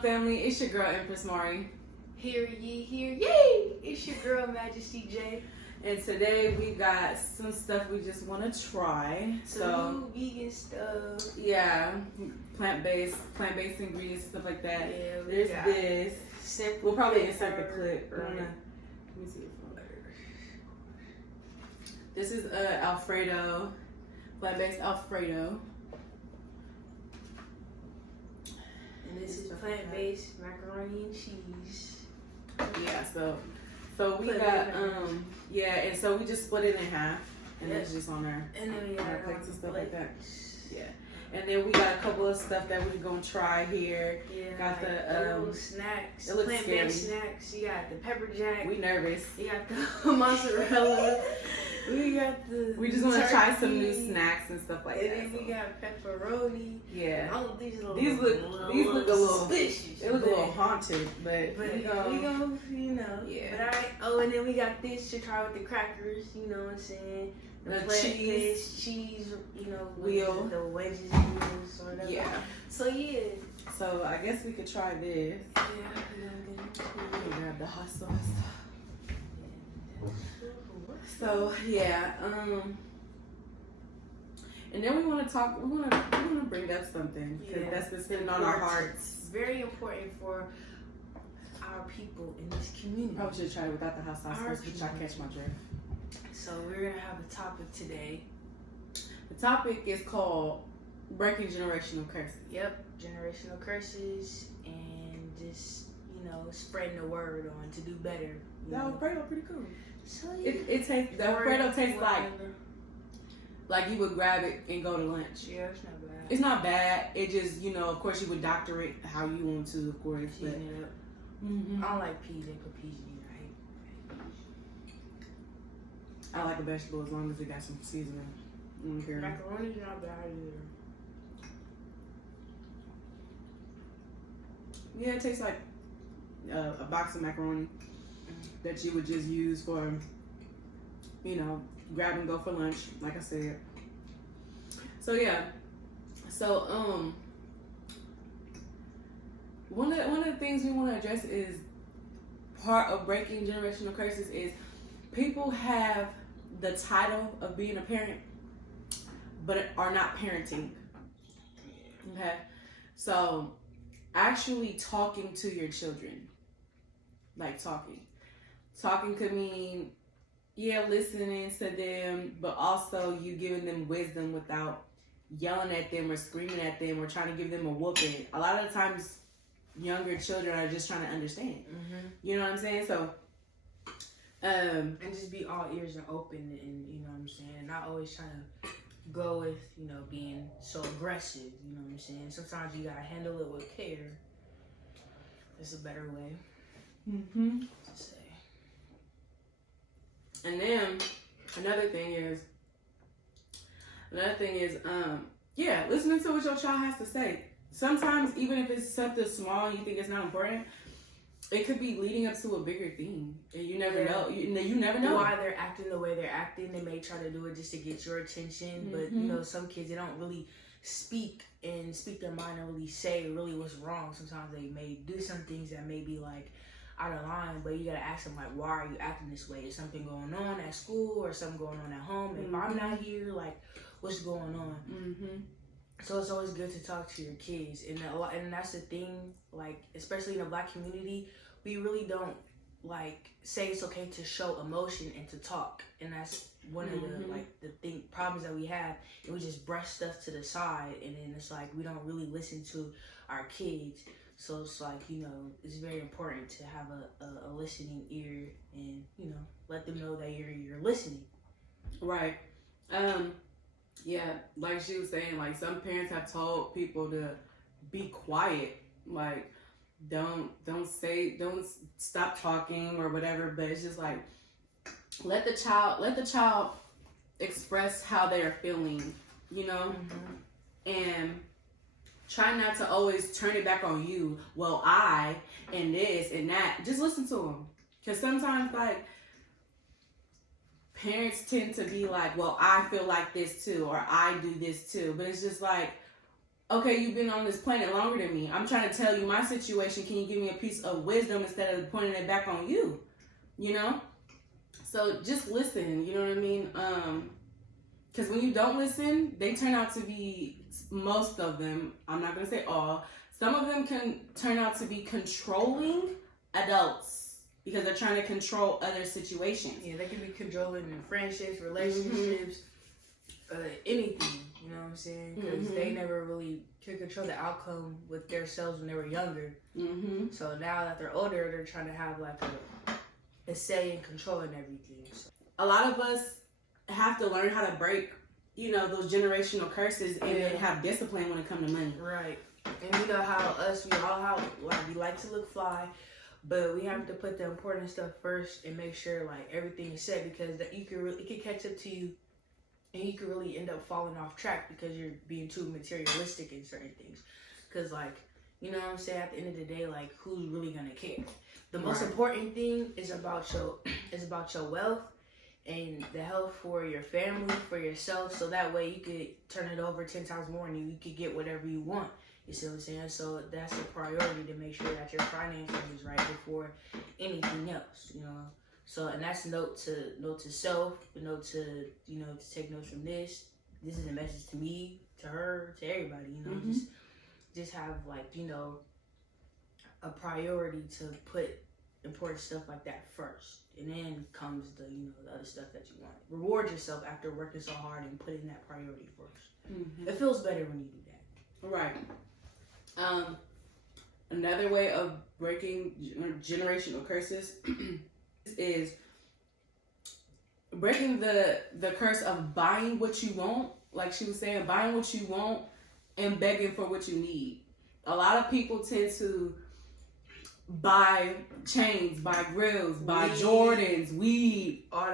family? It's your girl Empress Mari. Hear ye, hear ye! It's your girl Majesty J. And today we got some stuff we just want to try. Some new vegan stuff. Yeah, plant-based ingredients, stuff like that. Yeah, there's this. Simple. We'll probably insert the clip. Right. Let me see the phone. This is Alfredo, plant-based Alfredo. And this is plant-based macaroni and cheese. Yeah, so we got and so we just split it in half, and it's just on our and then we got our plates and stuff like that. Yeah, and then we got a couple of stuff that we're gonna try here. Yeah, got like the little snacks, it looks plant-based snacks. You got the pepper jack. We nervous. You got the mozzarella. We got the. We just want to try some new snacks and stuff like that. And then we got pepperoni. Yeah. All of these look a little suspicious. They look a little haunted, but we go, you know. Yeah. But alright. Oh, and then we got this to try with the crackers. You know what I'm saying? The cheese. You know, wheel. The wedges wheels or whatever. Yeah. So yeah. So I guess we could try this. Yeah. We grab the hot sauce. So yeah, and then we want to talk. We want to bring up something because that's been sitting on our hearts. It's very important for our people in this community. Probably should try it without the hot sauce first, because I catch my drift. So we're gonna have a topic today. The topic is called breaking generational curses. Yep, generational curses, and just spreading the word on to do better. That Alfredo pretty cool. So yeah. It tastes. The Alfredo tastes like you would grab it and go to lunch. Yeah, it's not bad. It's not bad. It just of course you would doctor it how you want to, of course. But, I don't like peas. They put peas in it. I like a vegetable as long as it got some seasoning. Macaroni's not bad either. Yeah, it tastes like a box of macaroni that you would just use for, grab and go for lunch, like I said. So yeah, so one of the things we want to address is part of breaking generational curses is people have the title of being a parent, but are not parenting. Okay, so actually talking to your children, like talking could mean listening to them, but also you giving them wisdom without yelling at them or screaming at them or trying to give them a whooping. A lot of the times younger children are just trying to understand. You know what I'm saying? So and just be all ears and open, and you know what I'm saying, and not always trying to go with being so aggressive. You know what I'm saying? Sometimes you gotta handle it with care. It's a better way to say. And then another thing is listening to what your child has to say. Sometimes even if it's something small and you think it's not important, it could be leading up to a bigger thing, and you never know. You never know why they're acting the way they're acting. They may try to do it just to get your attention, but some kids, they don't really speak their mind and really say really what's wrong. Sometimes they may do some things that may be like out of line, but you gotta ask them, like, why are you acting this way? Is something going on at school or something going on at home? If I'm not here, like, what's going on? So it's always good to talk to your kids, and that's the thing. Like, especially in the Black community, we really don't say it's okay to show emotion and to talk, and that's one of the problems that we have. And we just brush stuff to the side, and then it's like we don't really listen to our kids. So it's like, it's very important to have a listening ear, and let them know that you're listening. Right. Yeah, like she was saying, like some parents have told people to be quiet, like don't stop talking or whatever, but it's just like let the child express how they're feeling, and try not to always turn it back on you. Well, I and this and that. Just listen to them, because sometimes parents tend to be like, well, I feel like this too, or I do this too. But it's just like, okay, you've been on this planet longer than me. I'm trying to tell you my situation. Can you give me a piece of wisdom instead of pointing it back on you? You know? So just listen, you know what I mean? Because when you don't listen, they turn out to be, most of them, I'm not going to say all, some of them can turn out to be controlling adults because they're trying to control other situations. Yeah, they can be controlling in friendships, relationships, anything, you know what I'm saying? Because they never really could control the outcome with themselves when they were younger. So now that they're older, they're trying to have like a say and control in everything. So. A lot of us have to learn how to break, you know, those generational curses and then have discipline when it comes to money. Right. And you know how we like to look fly, but we have to put the important stuff first and make sure like everything is set, because that it can catch up to you and you can really end up falling off track because you're being too materialistic in certain things. Because like, you know what I'm saying, at the end of the day, like, who's really gonna care? The most important thing is about your wealth and the health for your family, for yourself, so that way you could turn it over 10 times more and you could get whatever you want. You see what I'm saying? So that's a priority, to make sure that your finances is right before anything else, you know. So, and that's note to self, note to, you know, to take notes from this. This is a message to me, to her, to everybody, you know. Just have, like, you know, a priority to put important stuff like that first, and then comes the, you know, the other stuff that you want. Reward yourself after working so hard and putting that priority first. It feels better when you do that. Right. Another way of breaking generational curses is breaking the curse of buying what you want, like she was saying, buying what you want and begging for what you need. A lot of people tend to buy chains, buy grills, buy Jordans, weed, all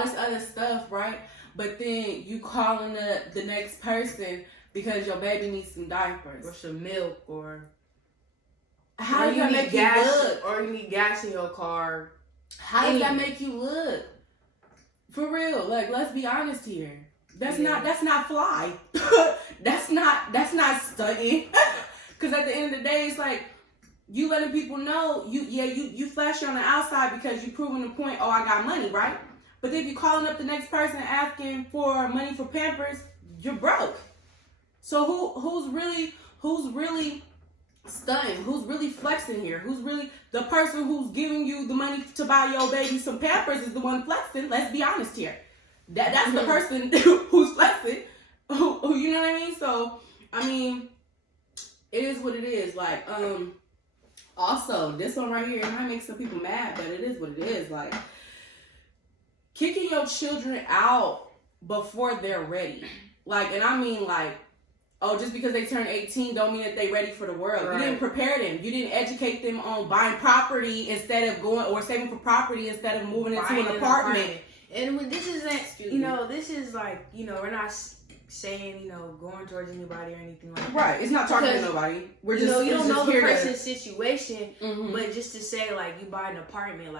this other stuff, right? But then you calling the next person because your baby needs some diapers or some milk, or how does that make gas, you look? Or you need gas in your car. How does that make you look? For real, like, let's be honest here. That's not fly. that's not stunting. Because at the end of the day, it's like, you letting people know you flashy on the outside because you proving the point. Oh, I got money, right? But then if you calling up the next person asking for money for Pampers, you're broke. So who's really stunting? Who's really flexing here? Who's really the person who's giving you the money to buy your baby some Pampers is the one flexing? Let's be honest here. That's the person who's flexing. Who, you know what I mean? So I mean, it is what it is. Like also, this one right here, it might make some people mad, but it is what it is. Like, kicking your children out before they're ready. Like, and I mean, like, oh, just because they turn 18 don't mean that they're ready for the world. Right. You didn't prepare them. You didn't educate them on buying property instead of going, or saving for property instead of moving into an apartment. And when this isn't, you know, this is like, you know, we're not saying, you know, going towards anybody or anything like that. Right. It's not talking to nobody. We're just, you don't know the person's situation, but just to say, like, you buy an apartment,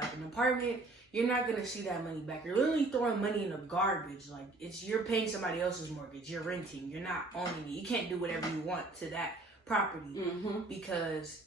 you're not going to see that money back. You're literally throwing money in the garbage. Like, you're paying somebody else's mortgage. You're renting. You're not owning it. You can't do whatever you want to that property because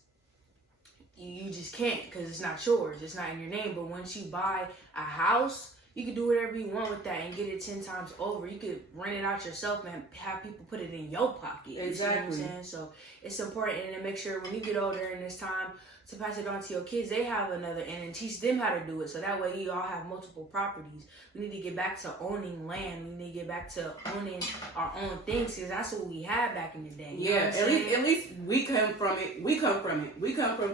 you just can't, because it's not yours. It's not in your name. But once you buy a house, you can do whatever you want with that and get it 10 times over. You could rent it out yourself and have people put it in your pocket. Exactly. You see what I'm saying? So it's important, and to make sure when you get older and it's time to pass it on to your kids, they have another, and teach them how to do it. So that way you all have multiple properties. We need to get back to owning land. We need to get back to owning our own things, because that's what we had back in the day. You know at least we come from it. We come from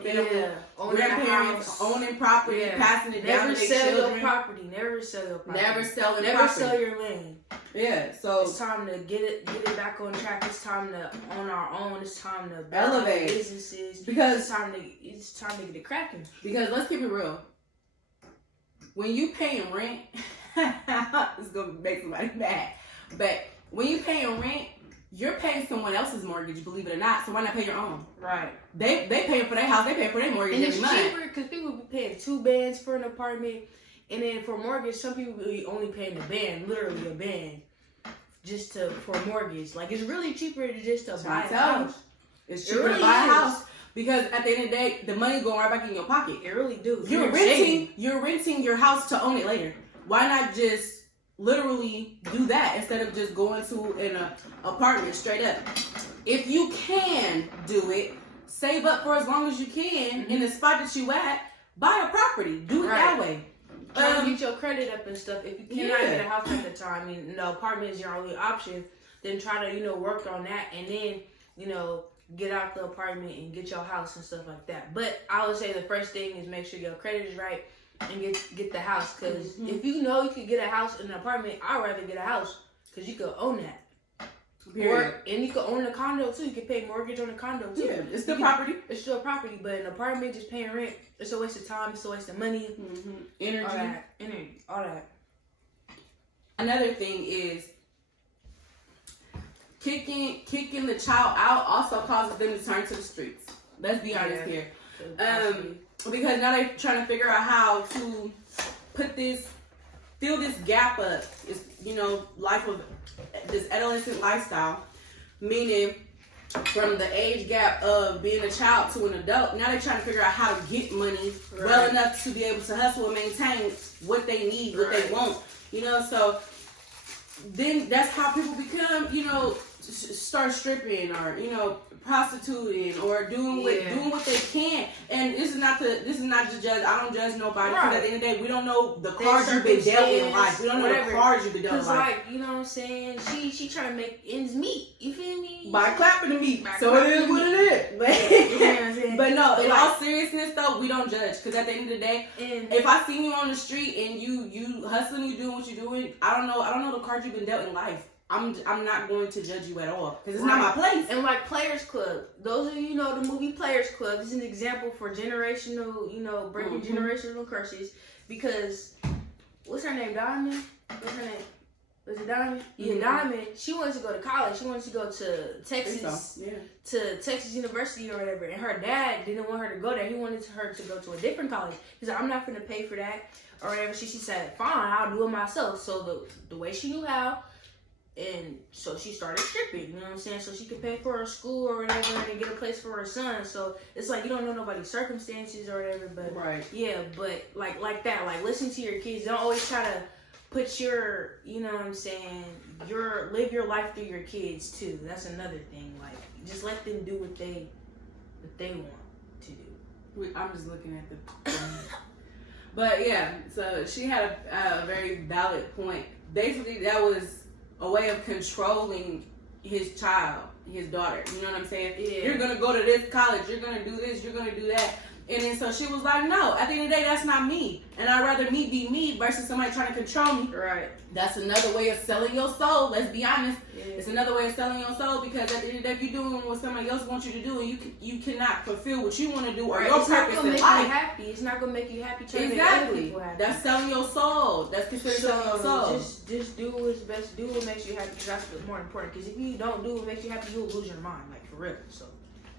family, grandparents, owning property, passing it down to their children. Never sell your property. Never sell your land. Yeah, so it's time to get it back on track. It's time to own our own. It's time to elevate businesses, because it's time to get it cracking. Because let's keep it real. When you paying rent, it's gonna make somebody mad. But when you paying rent, you're paying someone else's mortgage, believe it or not. So why not pay your own? Right. They paying for their house. They paying for their mortgage every month. And it's cheaper because people be paying 2 bands for an apartment. And then for mortgage, some people be only paying a band, literally a band, for a mortgage. Like, it's really cheaper to just to buy a tell you. house. It's cheaper really to buy a is. house because at the end of the day, the money going right back in your pocket. It really do. You're renting your house to own it later. Why not just literally do that instead of just going to an apartment straight up? If you can do it, save up for as long as you can in the spot that you at. Buy a property. Do it that way. Try to get your credit up and stuff. If you cannot get a house at the time, I mean, the apartment is your only option, then try to, work on that and then, get out the apartment and get your house and stuff like that. But I would say the first thing is make sure your credit is right and get the house. Because if you know you could get a house in an apartment, I'd rather get a house because you could own that. And you could own a condo too. You could pay mortgage on a condo too. Yeah, it's still property. It's still property, but an apartment just paying rent, it's a waste of time. It's a waste of money, energy, all that. Another thing is kicking the child out also causes them to turn to the streets. Let's be honest here. Because now they're trying to figure out how to fill this gap up. It's life of this adolescent lifestyle, meaning from the age gap of being a child to an adult. Now they're trying to figure out how to get money well enough to be able to hustle and maintain what they need, what they want. So then that's how people become, start stripping or prostituting or doing what they can. And this is not just judge. I don't judge nobody because at the end of the day we don't know the cards you've been dealt in life. We don't know the cards you've been dealt in life. Like, you know what I'm saying? She trying to make ends meet. You feel me? By clapping the meat. So it is what it is. But, but no, in all seriousness though, we don't judge because at the end of the day, if I see you on the street and you hustling, you doing what you're doing, I don't know the cards you've been dealt in life. I'm not going to judge you at all because it's not my place. And like Players Club, those of you know the movie Players Club is an example for generational, breaking generational curses. Because what's her name? Diamond. What's her name? Was it Diamond? Yeah, Diamond. She wanted to go to college. She wanted to go to Texas, to Texas University or whatever. And her dad didn't want her to go there. He wanted her to go to a different college. He's like, I'm not going to pay for that or whatever. She said, fine, I'll do it myself. So the way she knew how. And so she started stripping, you know what I'm saying? So she could pay for her school or whatever and get a place for her son. So it's like you don't know nobody's circumstances or whatever, but but like that, like listen to your kids. Don't always try to put your, you know what I'm saying, live your life through your kids too. That's another thing. Like just let them do what they want to do. I'm just looking at the but yeah, so she had a very valid point. Basically that was a way of controlling his child, his daughter. You know what I'm saying? Yeah. You're going to go to this college. You're going to do this. You're going to do that. And then so she was like, no, at the end of the day, that's not me. And I'd rather me be me versus somebody trying to control me. Right. That's another way of selling your soul. Let's be honest. Yeah. It's another way of selling your soul because at the end of the day, if you're doing what somebody else wants you to do and you cannot fulfill what you want to do or your purpose in life. It's not going to make you happy. Exactly. That's selling your soul. That's considered selling your soul. Just do what's best. Do what makes you happy because that's what's more important. Because if you don't do what makes you happy, you'll lose your mind. Like, for real. So.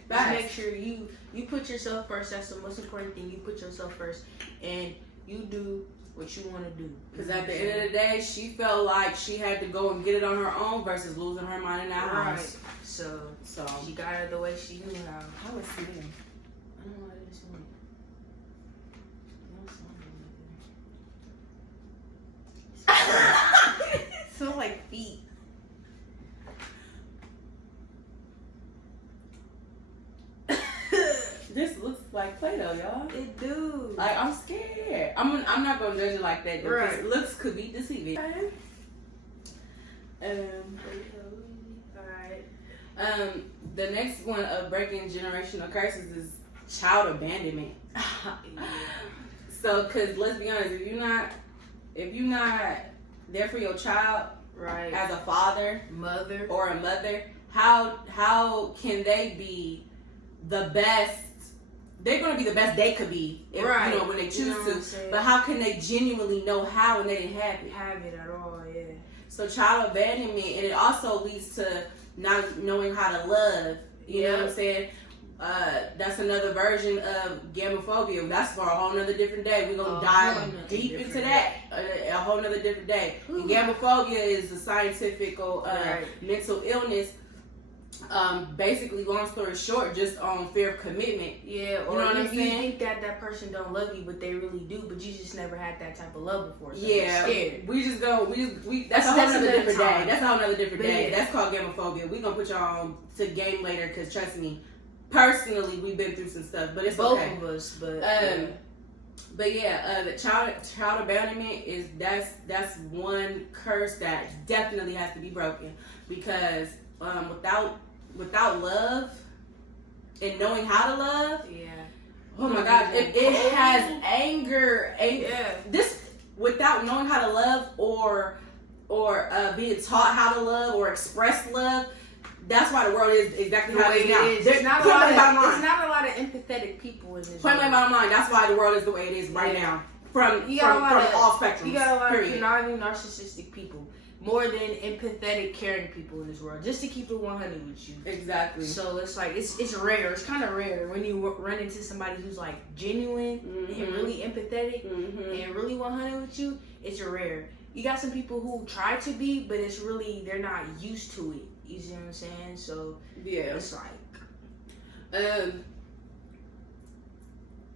Just make sure you put yourself first. That's the most important thing. You put yourself first, and you do what you want to do. Because at the end of the day, she felt like she had to go and get it on her own versus losing her mind in that house. So she got it the way she knew how. How was she doing? I don't know how to do it. It smells like feet. This looks like Play-Doh, y'all. It do. Like, I'm scared. I'm not gonna judge it like that. Right. Looks could be deceiving. Alright. The next one of breaking generational curses is child abandonment. So, cause let's be honest, if you're not there for your child, right, as a father, mother, or a mother, how can they be the best? They're going to be the best they could be, if, when they choose to. But how can they genuinely know how when they didn't have it? Have it at all, yeah. So child abandonment, and it also leads to not knowing how to love. You know what I'm saying? That's another version of gamophobia. That's for a whole nother different day. We're going to dive deep into that a whole nother different day. And gamophobia is a scientific mental illness. Basically, long story short, just on fear of commitment. Yeah, or you know what I'm saying? You think that person don't love you, but they really do, but you just never had that type of love before. So yeah, you're scared. we just go. That's a whole nother different day. That's a whole nother different day. That's called gamophobia. We gonna put y'all on to game later, because trust me, personally, we've been through some stuff, but it's both okay. of us. But the child abandonment is that's one curse that definitely has to be broken, because without love and knowing how to love, oh my God, it has anger. This, without knowing how to love or being taught how to love or express love, that's why the world is exactly how it is now. There's not a lot of empathetic people in this world. Point blank bottom line, that's why the world is the way it is right now. From all spectrums. You got a lot of conniving, narcissistic people. More than empathetic, caring people in this world. Just to keep it 100 with you. Exactly. So it's like, it's rare. It's kind of rare when you run into somebody who's like genuine and really empathetic and really 100 with you. It's rare. You got some people who try to be, but it's really, they're not used to it. You see what I'm saying? So yeah, it's like,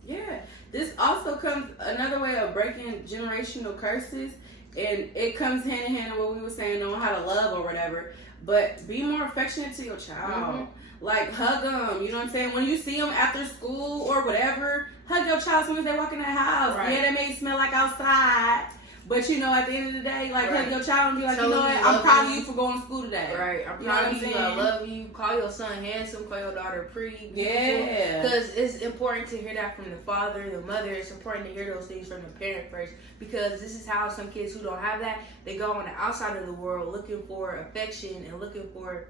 yeah. This also comes another way of breaking generational curses, and it comes hand in hand with what we were saying on how to love or whatever. But be more affectionate to your child. Like, hug them. You know what I'm saying? When you see them after school or whatever, hug your child as soon as they walk in the house. Right. Yeah, they may smell like outside, but you know, at the end of the day, like, hug your child and be like, Tell you know them what? you I'm love proud them. of you for going to school today. Right. I'm You know proud what of I'm you. saying? I love you. Call your son handsome. Call your daughter pretty. Yeah. Because it's important to hear that from the father, the mother. It's important to hear those things from the parent first. Because this is how some kids who don't have that, they go on the outside of the world looking for affection and looking for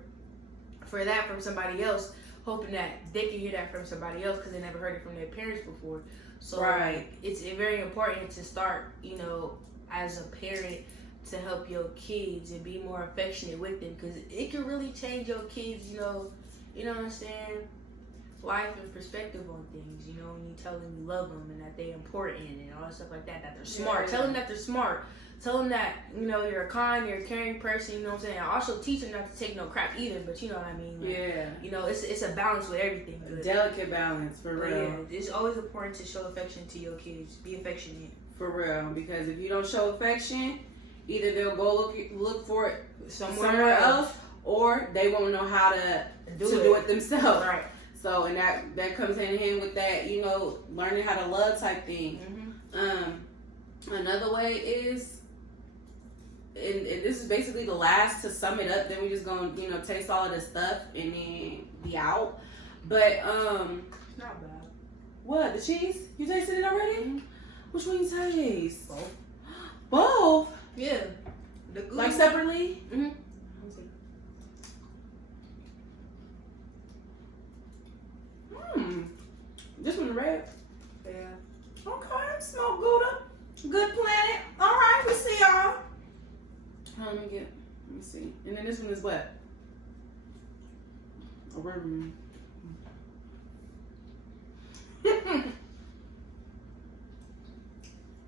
that from somebody else, hoping that they can hear that from somebody else because they never heard it from their parents before. So like, it's very important to start, you know, as a parent, to help your kids and be more affectionate with them, because it can really change your kids, you know what I'm saying, life and perspective on things, you know, when you tell them you love them and that they're important and all that stuff like that they're smart. Tell them that they're smart. Tell them that, you know, you're a kind, you're a caring person, you know what I'm saying. I also teach them not to take no crap either, but you know what I mean. Like, you know, it's a balance with everything. A delicate balance, for real. Yeah, it's always important to show affection to your kids. Be affectionate. For real, because if you don't show affection, either they'll go look for it somewhere else, or they won't know how to do it themselves. Right. So, and that comes hand in hand with that, you know, learning how to love type thing. Another way is, and this is basically the last to sum it up, then we just gonna, you know, taste all of this stuff and then be out. But it's not bad. What, the cheese? You tasted it already? Which one you taste? Both. Both? Yeah. Like separately? This one red. Yeah. Okay, smoke Gouda. Good Planet. All right, we see y'all. Let me see. And then this one is what? A bourbon.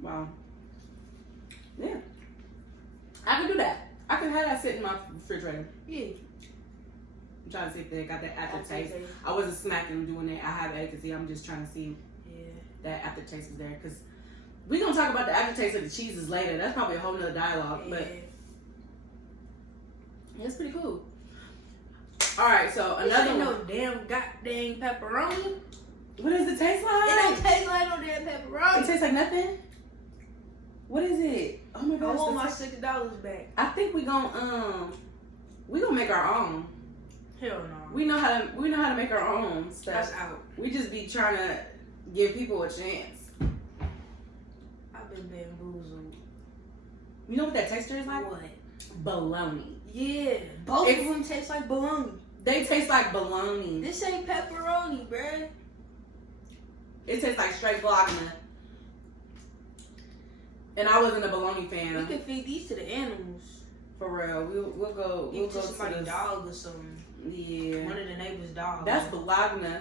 Wow. Yeah. I can do that. I can have that sit in my refrigerator. Yeah. I'm trying to see if they got that aftertaste. I wasn't smacking doing that. I have A to Z. I'm just trying to see that aftertaste is there. Because we're going to talk about the aftertaste of the cheeses later. That's probably a whole nother dialogue. But it's pretty cool. All right, so another no damn goddamn pepperoni. What does it taste like? It don't taste like no damn pepperoni. It tastes like nothing? What is it? Oh my gosh. I want my $6 back. I think we gonna make our own. Hell no. We know how to make our own stuff. That's out. We just be trying to give people a chance. I've been bamboozled. You know what that texture is like? What? Bologna. Yeah. Both of them taste like bologna. They taste like bologna. This ain't pepperoni, bruh. It tastes like straight bologna. And I wasn't a bologna fan. We can feed these to the animals. For real. We'll go to somebody's dog or something. Yeah. One of the neighbor's dogs. That's bologna.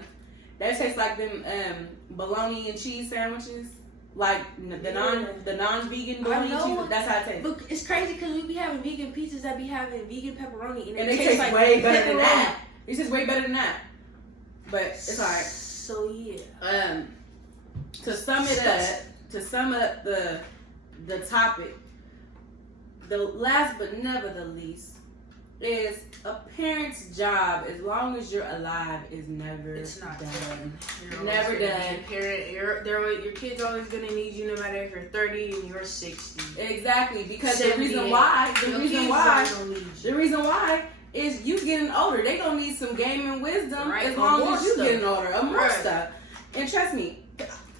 That tastes like them bologna and cheese sandwiches. Like the non-vegan bologna cheese. That's how it tastes. Look, it's crazy because we be having vegan pizzas that be having vegan pepperoni, and they taste like way better than that. It tastes way better than that. But it's alright. So yeah. To sum up the topic, the last but never the least is a parent's job, as long as you're alive, is never done. Never done. Parent, your kid's always gonna need you, no matter if you're 30 and you're 60. Exactly, because the reason why is you getting older. They gonna need some gaming wisdom as long as you getting older, or more stuff. And trust me,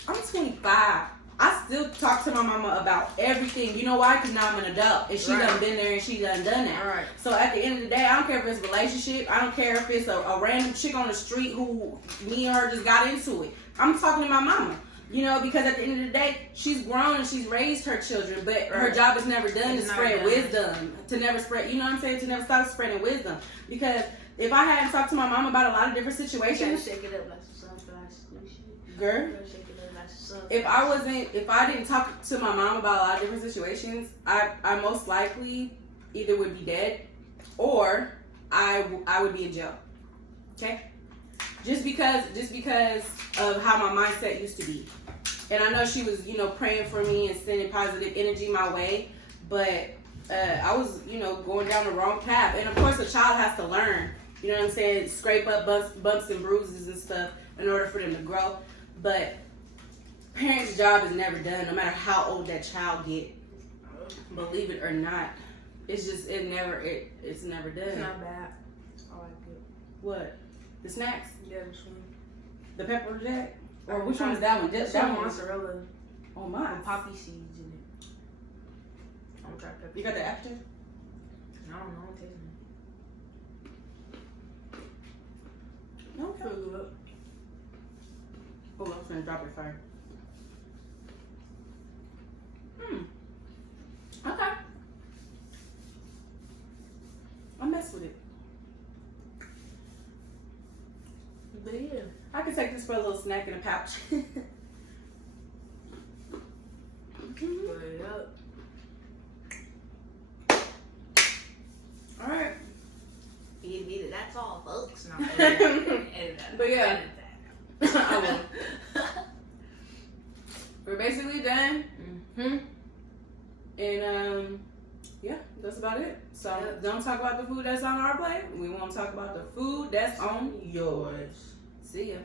I'm 25. I still talk to my mama about everything. You know why? Because now I'm an adult. And she done been there and she done that. Right. So at the end of the day, I don't care if it's a relationship. I don't care if it's a random chick on the street who me and her just got into it. I'm talking to my mama. You know, because at the end of the day, she's grown and she's raised her children. But her job is never done to spread wisdom. To never spread, you know what I'm saying? To never stop spreading wisdom. Because if I hadn't talked to my mom about a lot of different situations. Shake it up like some sunflowers. Girl. If I didn't talk to my mom about a lot of different situations, I most likely either would be dead or I would be in jail. Okay? Just because of how my mindset used to be. And I know she was, praying for me and sending positive energy my way, but I was, going down the wrong path. And of course a child has to learn, you know what I'm saying, scrape up bumps and bruises and stuff in order for them to grow. But parents' job is never done, no matter how old that child get. Believe it or not, it's never done. It's not bad. I like it. What? The snacks? Yeah, this one. The pepper jack? Or which one is that one? That one mozzarella. Oh my. And poppy seeds in it. I'm gonna try pepper. You got the after? I don't know. I'm tasting it. Okay. Oh, I'm gonna drop it fire. Okay. I mess with it. But yeah. I can take this for a little snack in a pouch. Alright. That's all, folks. No, but yeah. I will. We're basically done. And yeah, that's about it. So don't talk about the food that's on our plate. We won't talk about the food that's on yours. See ya.